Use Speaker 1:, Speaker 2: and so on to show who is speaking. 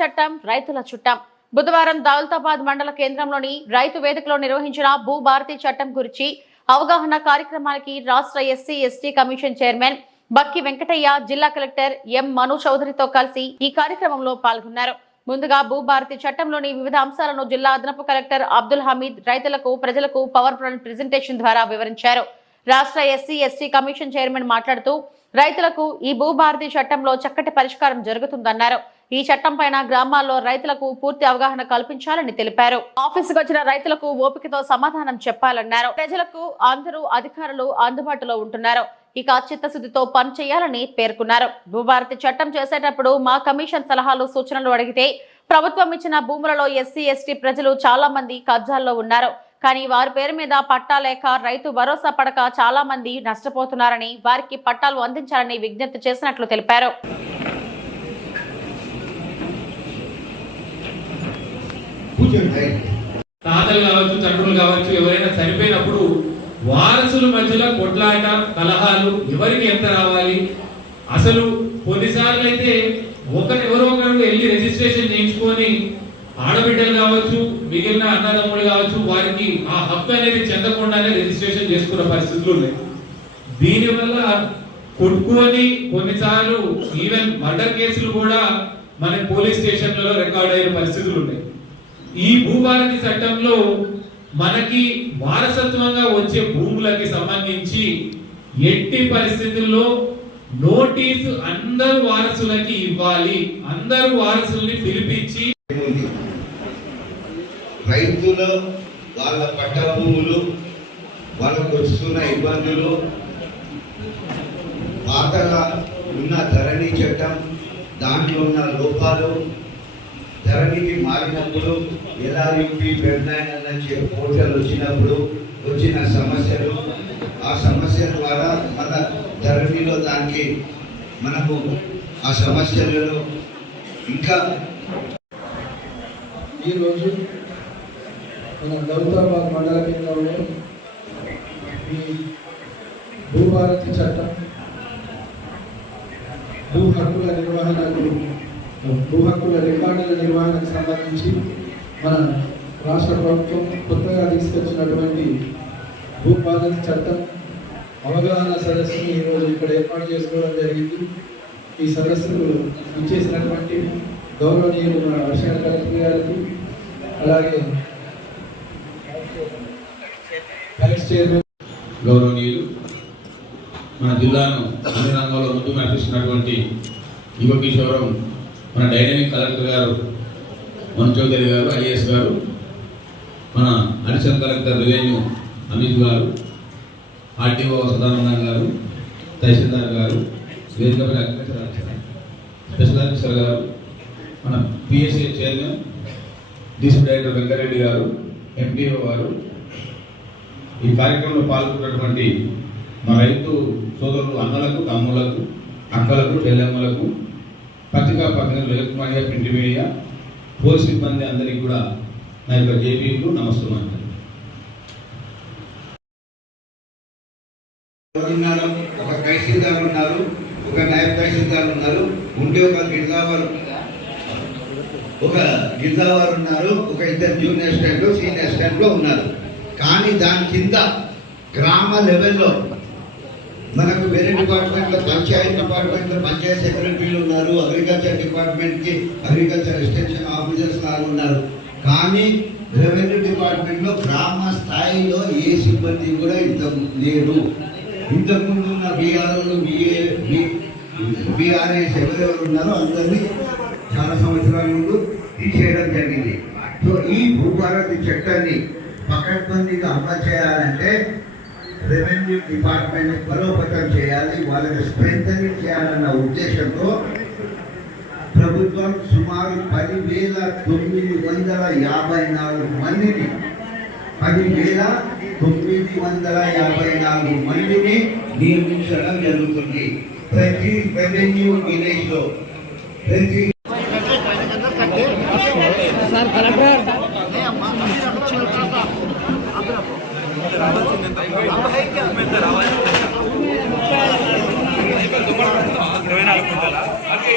Speaker 1: చట్టం రైతుల చుట్టం. బుధవారం దౌలతాబాద్ మండల కేంద్రంలోని రైతు వేదికలో నిర్వహించిన భూభారతి చట్టం గురించి అవగాహన కార్యక్రమానికి రాష్ట్ర SC ST commission chairman Bakki Venkataiah జిల్లా కలెక్టర్ ఎం మను చౌదరితో కలిసి ఈ కార్యక్రమంలో పాల్గొన్నారు. ముందుగా భూభారతి చట్టంలోని వివిధ అంశాలను జిల్లా అదనపు కలెక్టర్ అబ్దుల్ హమీద్ రైతులకు ప్రజలకు పవర్ పాయింట్ ప్రెజెంటేషన్ ద్వారా వివరించారు. రాష్ట్ర ఎస్సీ ఎస్టీ కమిషన్ చైర్మన్ మాట్లాడుతూ రైతులకు ఈ భూభారతి చట్టంలో చక్కటి పరిష్కారం జరుగుతుందన్నారు. ఈ చట్టం పైన గ్రామాల్లో రైతులకు పూర్తి అవగాహన కల్పించాలని తెలిపారు. ఆఫీసుకు వచ్చిన రైతులకు ఓపికతో సమాధానం చెప్పాలన్నారు. ప్రజలకు అందరూ అధికారులు అందుబాటులో ఉంటున్నారు. ఇక చిత్తశుద్ధితో పనిచేయాలని పేర్కొన్నారు. భూభారతి చట్టం చేసేటప్పుడు మా కమిషన్ సలహాలు సూచనలు అడిగితే ప్రభుత్వం ఇచ్చిన భూములలో ఎస్సీ ఎస్టీ ప్రజలు చాలా మంది కబ్జాల్లో ఉన్నారు. కానీ వారి పేరు మీద పట్టా లేక రైతు భరోసా పడక చాలా మంది నష్టపోతున్నారని వారికి పట్టాలు అందించాలని విజ్ఞప్తి చేసినట్లు తెలిపారు.
Speaker 2: తాతలు కావచ్చు తండ్రులు కావచ్చు ఎవరైనా చనిపోయినప్పుడు వారసుల మధ్యలో కొట్లాట కలహాలు ఎవరికి ఎంత రావాలి? అసలు కొన్నిసార్లు అయితే ఒకరు ఎవరో ఒకరు వెళ్ళి రిజిస్ట్రేషన్ చేయించుకొని ఆడబిడ్డలు కావచ్చు మిగిలిన అన్నదమ్ములు కావచ్చు వారికి ఆ హక్కు అనేది చెందకుండానే రిజిస్ట్రేషన్ చేసుకున్న పరిస్థితులు ఉన్నాయి. దీనివల్ల కొట్టుకొని కొన్నిసార్లు ఈవెన్ మర్డర్ కేసులు కూడా మన పోలీస్ స్టేషన్లలో రికార్డ్ అయిన పరిస్థితులు ఉన్నాయి. ఈ భూభారతి చట్టంలో మనకి వారసత్వంగా వచ్చే భూములకి సంబంధించి ఎట్టి పరిస్థితుల్లో నోటీసు అందరు వారసులకి ఇవ్వాలి. అందరు వారసుల్ని పిలిపించి
Speaker 3: రైతులు వాళ్ళ పట్ట భూములు వాళ్ళకు వస్తున్న ఇబ్బందులు పాతగా ఉన్న ధరణి చట్టం దాంట్లో ఉన్న లోపాలు ధరణికి మారినప్పుడు ఎల్ఆర్యుపి వెబ్నైన్ నుంచి పోర్టల్ వచ్చినప్పుడు వచ్చిన సమస్యలు. ఆ సమస్య ద్వారా మన ధరణిలో దానికి మనము ఆ సమస్యలను ఇంకా
Speaker 4: ఈరోజు మన దౌతాబాద్ మండల కేంద్రంలో ఈ భూభారతి చట్టం భూ హక్కుల నిర్వహణకు భూ హక్కుల రికార్డుల నిర్వహణకు సంబంధించి మన రాష్ట్ర ప్రభుత్వం కొత్తగా తీసుకొచ్చినటువంటి భూభారతి చట్టం అవగాహన సదస్సుని ఈరోజు ఇక్కడ ఏర్పాటు చేసుకోవడం జరిగింది. ఈ సదస్సుకు ఇచ్చేసినటువంటి గౌరవనీయులు మన వర్షాల కలెక్టర్ గారికి అలాగే కలెక్టర్ చైర్మన్
Speaker 5: గౌరవనీయులు మన జిల్లాను అన్ని రంగాల్లో ముందుకు నడిపిస్తున్నటువంటి యువ కిషోరం మన డైనమిక్ కలెక్టర్ గారు మన చౌదరి గారు ఐఏఎస్ గారు మన అడిషనల్ కలెక్టర్ రెవెన్యూ అమిత్ గారు ఆర్టీఓ సదానందం గారు తహసీల్దార్ గారు వేదికపై అగ్రేసర్ స్పెషల్ ఆఫీసర్ గారు మన PSC chairman district director Venkareddy గారు ఎంపీఓ గారు. ఈ కార్యక్రమంలో పాల్గొన్నటువంటి మా రైతు సోదరులు అన్నలకు తమ్ములకు అక్కలకు చెల్లెమ్మలకు పత్రికా ప్రతినిధులు ఎలక్ట్రానిక్ ప్రింట్ మీడియా పోలీస్ సిబ్బంది అందరికీ కూడా నా యొక్క జేబీలు నమస్కారం
Speaker 3: ఉన్నారు ఒక తహసీల్దార్ ఉన్నారు ఒక నాయబ్ తహసీల్దార్ ఉన్నారు ఉంటే ఒక గిరిజావారు ఒక గిరిజావారు ఉన్నారు ఒక ఇద్దరు జూనియర్ స్టాండ్ సీనియర్ స్టాండ్లో ఉన్నారు. కానీ దాని కింద గ్రామ లెవెల్లో మనకు వేరే డిపార్ట్మెంట్లో పంచాయత్ డిపార్ట్మెంట్లో పంచాయత్ సెక్రటరీలు ఉన్నారు అగ్రికల్చర్ డిపార్ట్మెంట్కి అగ్రికల్చర్ ఎక్స్టెన్షన్ ఆఫీసర్స్ లాగా ఉన్నారు. కానీ రెవెన్యూ డిపార్ట్మెంట్లో గ్రామ స్థాయిలో ఏ సిబ్బంది కూడా ఇంత లేరు. ఇంతకుముందు ఉన్న బీఆర్ఓలు బిఏ బీఆర్ఎస్ ఎవరెవరు ఉన్నారో అందరినీ చాలా సంవత్సరాల ముందు తీసేయడం జరిగింది. సో ఈ భూభారతి చట్టాన్ని పకడ్బందీగా అమలు చేయాలంటే రెవెన్యూ డిపార్ట్మెంట్ బలోపేతం చేయాలి వాళ్ళని స్ట్రెంగ్ చేయాలన్న ఉద్దేశంతో ప్రభుత్వం సుమారు పదివేల తొమ్మిది వందల యాభై నాలుగు మందిని పదివేల తొమ్మిది వందల యాభై నాలుగు మందిని నియమించడం జరుగుతుంది. ప్రతి రెవెన్యూ విలేజ్లో ప్రతి కలెక్టర్
Speaker 6: ఇరవై నాలుగు క్వింటాలా? అది